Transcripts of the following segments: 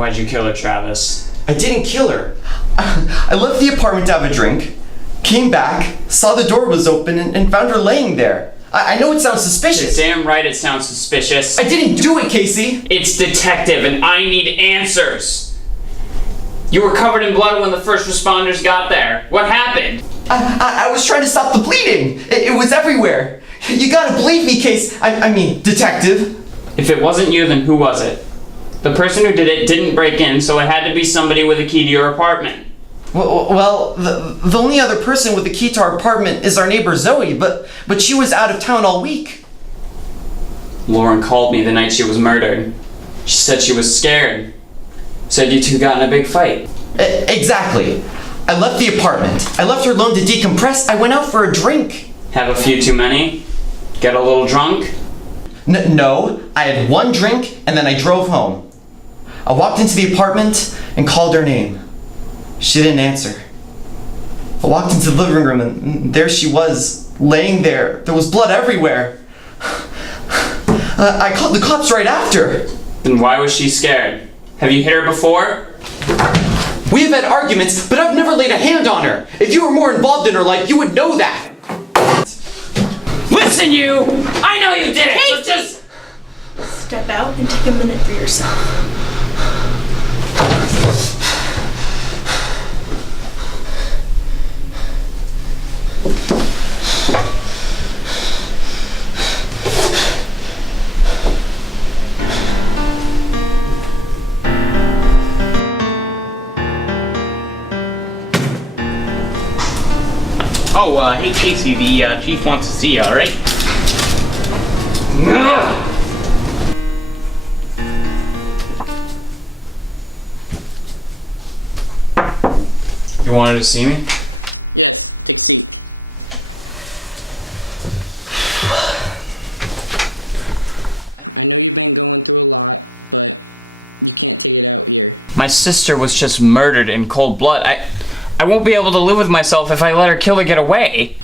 Why'd you kill her, Travis? I didn't kill her. I left the apartment to have a drink, came back, saw the door was open, and found her laying there. I know it sounds suspicious. You're damn right it sounds suspicious. I didn't do it, Casey. It's detective, and I need answers. You were covered in blood when the first responders got there. What happened? I was trying to stop the bleeding. It was everywhere. You gotta believe me, I mean, detective. If it wasn't you, then who was it? The person who did it didn't break in, so it had to be somebody with a key to your apartment. Well, the only other person with the key to our apartment is our neighbor Zoe, but she was out of town all week. Lauren called me the night she was murdered. She said she was scared. Said you two got in a big fight. Exactly. I left the apartment. I left her alone to decompress. I went out for a drink. Have a few too many? Get a little drunk? No, I had one drink and then I drove home. I walked into the apartment and called her name. She didn't answer. I walked into the living room and there she was, laying there. There was blood everywhere. I called the cops right after. Then why was she scared? Have you hit her before? We have had arguments, but I've never laid a hand on her. If you were more involved in her life, you would know that. Listen, you! I know you did it, so just... Step out and take a minute for yourself. Oh, hey Casey, the chief wants to see you, alright? You wanted to see me? My sister was just murdered in cold blood. I won't be able to live with myself if I let her killer get away.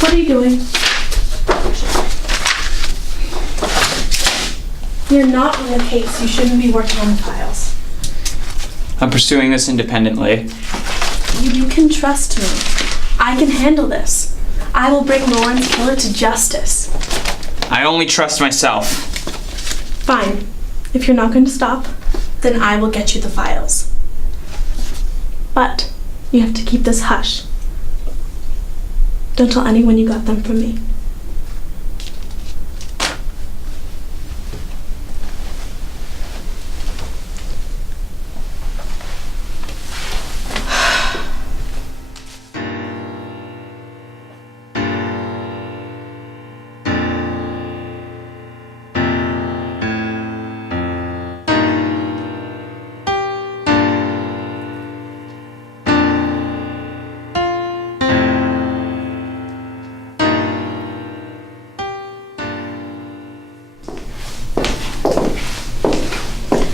What are you doing? You're not on the case. You shouldn't be working on the files. I'm pursuing this independently. You can trust me. I can handle this. I will bring Lauren's killer to justice. I only trust myself. Fine. If you're not going to stop, then I will get you the files. But you have to keep this hush. Don't tell anyone you got them from me.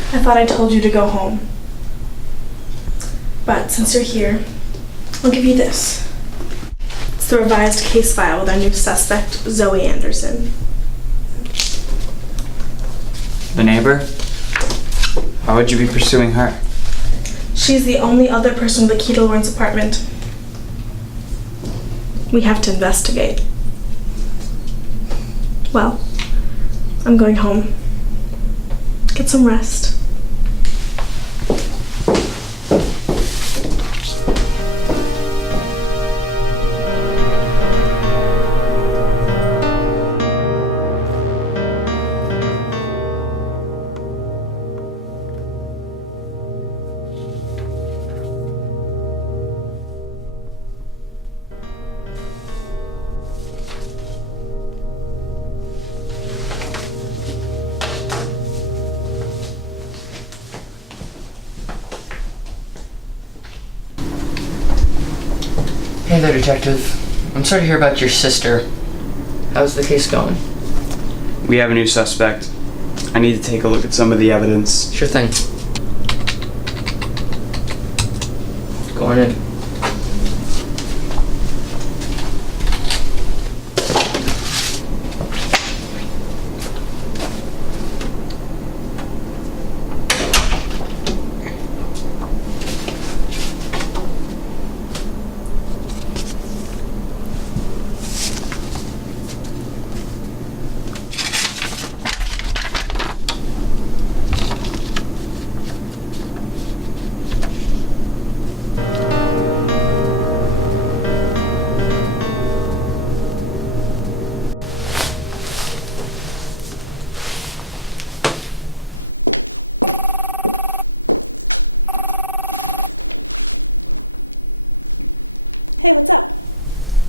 I thought I told you to go home. But since you're here, I'll give you this. It's the revised case file with our new suspect, Zoe Anderson. The neighbor? Why would you be pursuing her? She's the only other person with a key to Lauren's apartment. We have to investigate. Well, I'm going home. Get some rest. there, Detective. I'm sorry to hear about your sister. How's the case going? We have a new suspect. I need to take a look at some of the evidence. Sure thing. Go on in.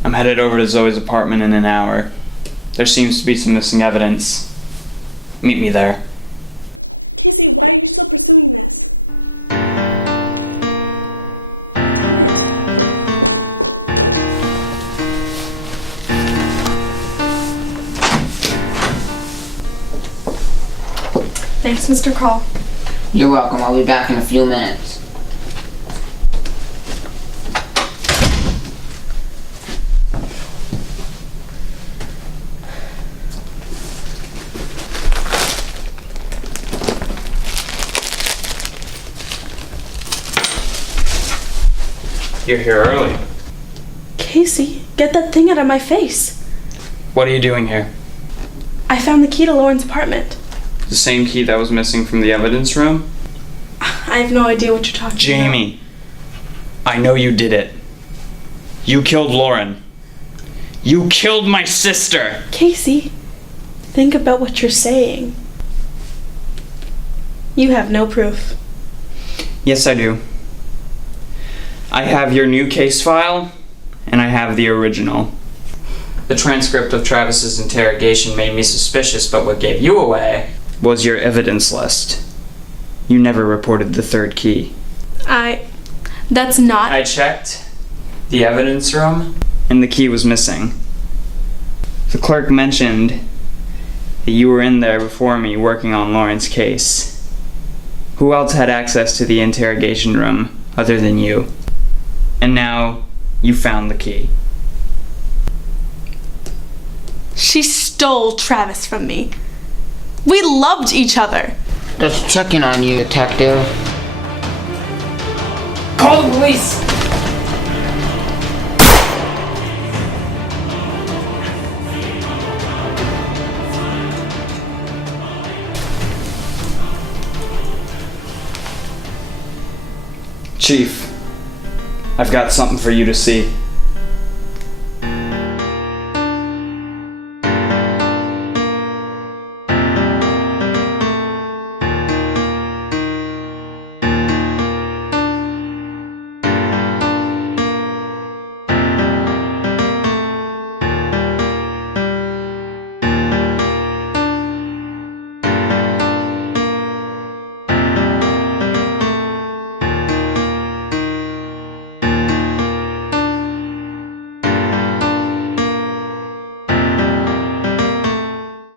I'm headed over to Zoe's apartment in an hour. There seems to be some missing evidence. Meet me there. Thanks, Mr. Crawl. You're welcome. I'll be back in a few minutes. You're here early. Casey, get that thing out of my face. What are you doing here? I found the key to Lauren's apartment. The same key that was missing from the evidence room? I have no idea what you're talking about. Jamie, I know you did it. You killed Lauren. You killed my sister! Casey, think about what you're saying. You have no proof. Yes, I do. I have your new case file, and I have the original. The transcript of Travis's interrogation made me suspicious, but what gave you away was your evidence list. You never reported the third key. That's not... I checked the evidence room, and the key was missing. The clerk mentioned that you were in there before me working on Lauren's case. Who else had access to the interrogation room other than you? And now you found the key. She stole Travis from me. We loved each other. Just checking on you, Detective. Call the police! Chief, I've got something for you to see.